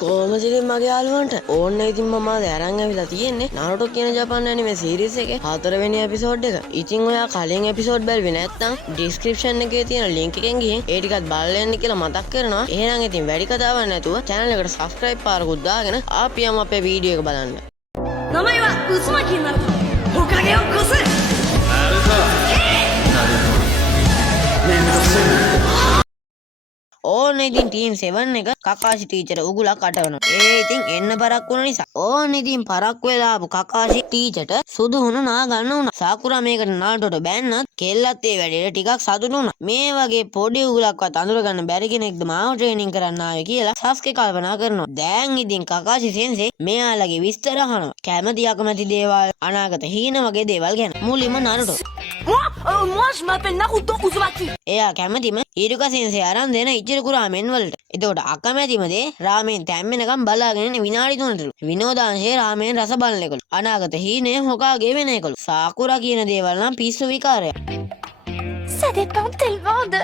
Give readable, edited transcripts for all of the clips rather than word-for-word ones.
කොහොමද ඉතින් මගේ යාළුවන්ට ඕන්න ඉතින් මම දැරන් ඇවිල්ලා තියෙන්නේ නාරුටෝ කියන ජපාන් ඇනිමේ සීරීස් එකේ 4 වෙනි එපිසෝඩ් එක. ඉතින් ඔයා කලින් එපිසෝඩ් බැලුවේ නැත්නම් ඩිස්ක්‍රිප්ෂන් එකේ තියෙන link එකෙන් ගිහින් ඒ ටිකත් බලලා යන්න කියලා මතක් කරනවා. එහෙනම් ඉතින් වැඩි කතාවක් නැතුව channel එකට subscribe පාරකුත් දාගෙන අපි යමු අපේ වීඩියෝ එක බලන්න. 名前は渦巻になるとほかげを越すなるぞめんどくせえ ඕන්න ඉතින් ටීම් 7 එක කකාෂි ටීචර් උගුලක් අටවනවා. ඒ ඉතින් එන්න පරක් වුණ නිසා. ඕන්න ඉතින් පරක් වෙලා ආපු කකාෂි ටීචර්ට සුදු හුණු නා ගන්න උනා. සාකුරා මේකට නාටෝට බැන්නත් කෙල්ලත් ඒ වැඩේට ටිකක් සතුටු වුණා. මේ වගේ පොඩි උගුලක්වත් අඳුර ගන්න බැරි කෙනෙක්ද මාව ට්‍රේනින් කරන්න ආවේ කියලා සස්කේ කල්පනා කරනවා. දැන් ඉතින් කකාෂි සෙන්සේ මෙයාලගේ විස්තර අහනවා. කැමති අකමැති දේවල්, අනාගත හීන වගේ දේවල් ගැන. මුලින්ම නාටෝ. moi je m'appelle Naruto Uzumaki. එයා කැමතිම ඉරුකා සෙන්සේ අරන් දෙන ඉචිරකුරු රාමෙන් වලට. එතකොට අකමැතිම දේ රාමෙන් තැම්මෙනකම් බලාගෙන ඉන්න විනාඩි 3ටලු. විනෝදාංශයේ රාමෙන් රස බලන එකලු. අනාගත හීනේ හොකාගේ වෙන එකලු. සාකුරා කියන දේවල් නම් පිස්සු විකාරයක්. Ça dépend tellement de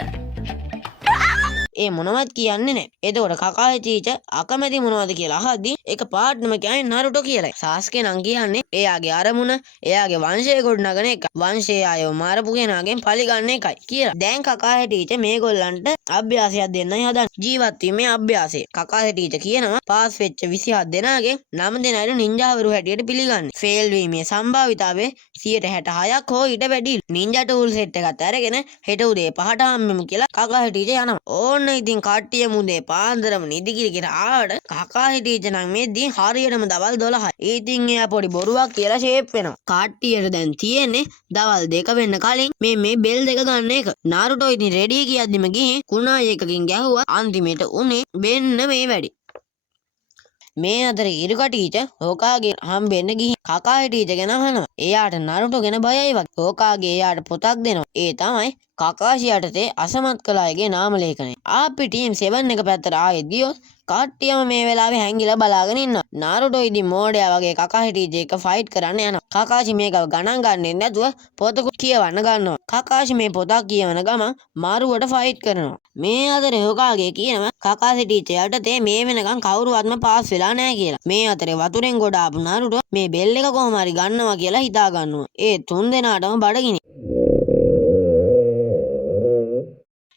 ඒ මොනවත් කියන්නේ නැහැ. එතකොට කකාගේ ටීචර් අකමැති මොනවද කියලා අහද්දී එක පාට්නම කියන්නේ නාරුටෝ කියලා. සාස්කේ නම් කියන්නේ එයාගේ අරමුණ, එයාගේ වංශය ගොඩනගන එක. වංශයේ අයව මාරපු කෙනාගෙන් පරිගන්න එකයි කියලා. දැන් කකාගේ ටීචර් මේගොල්ලන්ට අභ්‍යාසයක් දෙන්නයි හදන්නේ. ජීවත් වීමේ අභ්‍යාසය. කකාගේ ටීචර් කියනවා පාස් වෙච්ච 27 දෙනාගෙන් 9 දෙනාට නින්ජාවරු හැටියට පිළිගන්නේ. ෆේල් වීමේ සම්භාවිතාවය 66ක් හෝ ඊට වැඩි. නින්ජා ටූල් සෙට් එකත් අරගෙන හෙට උදේ 5ට හම්බෙමු කියලා කකාගේ ටීචර් යනවා. ඕන්න ඉතින් කට්ටිය මුදේ පාන්දරම නිදි කිරිකට ආවට කකාගේ ටීචර් නම් මෙද්දී හරියටම දවල් 12යි. ඉතින් එයා පොඩි බොරුවක් කියලා ෂේප් වෙනවා. කට්ටියට දැන් තියෙන්නේ දවල් 2 වෙන්න කලින් මේ බෙල් දෙක ගන්න එක. නාරුටෝ ඉතින් රෙඩි කියද්දිම ගිහින් කුණායි එකකින් ගැහුවා. අන්තිමේට උනේ මෙන්න මේ වැඩි. මේ අතර ඉරුකා ටීචර් හොකාගේ හම්බෙන්න ගිහින් කකාගේ ටීචර් ගැන අහනවා. එයාට නාරුටෝ ගැන බයයි වගේ. හොකාගේ එයාට පොතක් දෙනවා. ඒ තමයි කකාෂි යටතේ අසමත් කළ අයගේ නාම ලේඛනය. අපි ටීම් 7 එක පැත්තට ආයෙත් ගියොත් කට්ටියම මේ වෙලාවේ හැංගිලා බලාගෙන ඉන්නවා. නාරුටෝ ඉදින් මෝඩයා වගේ කකාෂි ටීචර් එක ෆයිට් කරන්න යනවා. කකාෂි මේක ගණන් ගන්නෙ නැතුව පොතකුත් කියවන්න ගන්නවා. කකාෂි මේ පොතක් කියවන ගමන් මාරුවට ෆයිට් කරනවා. මේ අතරේ හොකාගේ කියනවා කකාෂි ටීචර් යටතේ මේ වෙනකන් කවුරුවත්ම පාස් වෙලා නැහැ කියලා. මේ අතරේ වතුරෙන් ගොඩ ආපු නාරුටෝ මේ බෙල් එක කොහොම හරි ගන්නවා කියලා හිතා ගන්නවා. ඒ තුන් දෙනාටම බඩගිනි.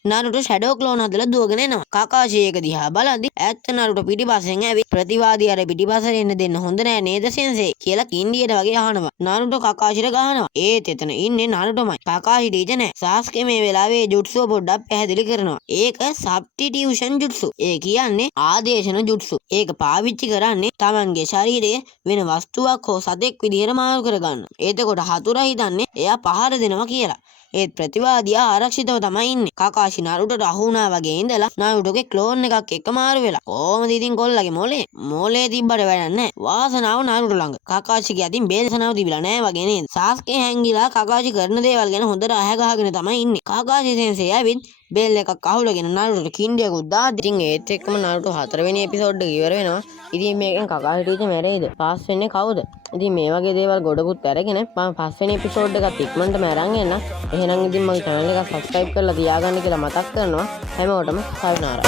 නාරුටෝ ෂැඩෝ ක්ලෝන් හදලා දුවගෙන එනවා. කකාෂි එක දිහා බලද්දි ඇත්ත නාරුටෝ පිටිපස්සෙන් ඇවි ප්‍රතිවාදී අර පිටිපස්සට එන්න දෙන්න හොඳ නෑ නේද සෙන්සේ කියලා කින්ඩියට වගේ අහනවා. නාරුටෝ කකාෂිට ගහනවා. ඒත් එතන ඉන්නේ නාරුටෝමයි. කකාෂි ටීචර් නෑ. සාස්කේ මේ වෙලාවේ ජුට්සුව පොඩ්ඩක් පැහැදිලි කරනවා. ඒක සබ්ටිටියුෂන් ජුට්සු. ඒ කියන්නේ ආදේශන ජුට්සු. ඒක පාවිච්චි කරන්නේ Tamanගේ ශරීරය වෙන වස්තුවක් හෝ සතෙක් විදිහට මාරු කරගන්න. එතකොට හතුරා හිතන්නේ එයා පහර දෙනවා කියලා. ඒත් ප්‍රතිවාදියා ආරක්ෂිතව තමයි ඉන්නේ. කකාෂි නාරුටෝට අහු වුණා වගේ ඉඳලා නාරුටෝගේ ක්ලෝන් එකක් එක්ක මාරු වෙලා. කොහොමද ඉතින් කොල්ලගේ මොලේ තිබ්බට වැඩක් නැහැ. වාසනාව නාරුටෝ ළඟ. කකාෂිගේ අතින් බේසනාව තිබිලා නැහැ වගේ නේද? සාස්කේ හැංගිලා කකාෂි කරන දේවල් ගැන හොඳට අහ ගහගෙන තමයි ඉන්නේ. කකාෂි සෙන්සේ ඇවිත් බෙල් එකක් අහුලගෙන නාරුටෝට කින්ඩියකුත් දාද්දි ඉතින් ඒත් එක්කම නාරුටෝ 4 වෙනි එපිසෝඩ් එක ඉවර වෙනවා. ඉතින් මේකෙන් කකාෂි ටීචර් මැරෙයිද? පාස් වෙන්නේ කවුද? ඉතින් මේ වගේ දේවල් ගොඩකුත් අරගෙන මම 5 වෙනි එපිසෝඩ් එකත් ඉක්මනටම අරන් එන්න. එහෙනම් ඉතින් මගේ channel එක subscribe කරලා තියාගන්න කියලා මතක් කරනවා. හැමෝටම සවිනාරා.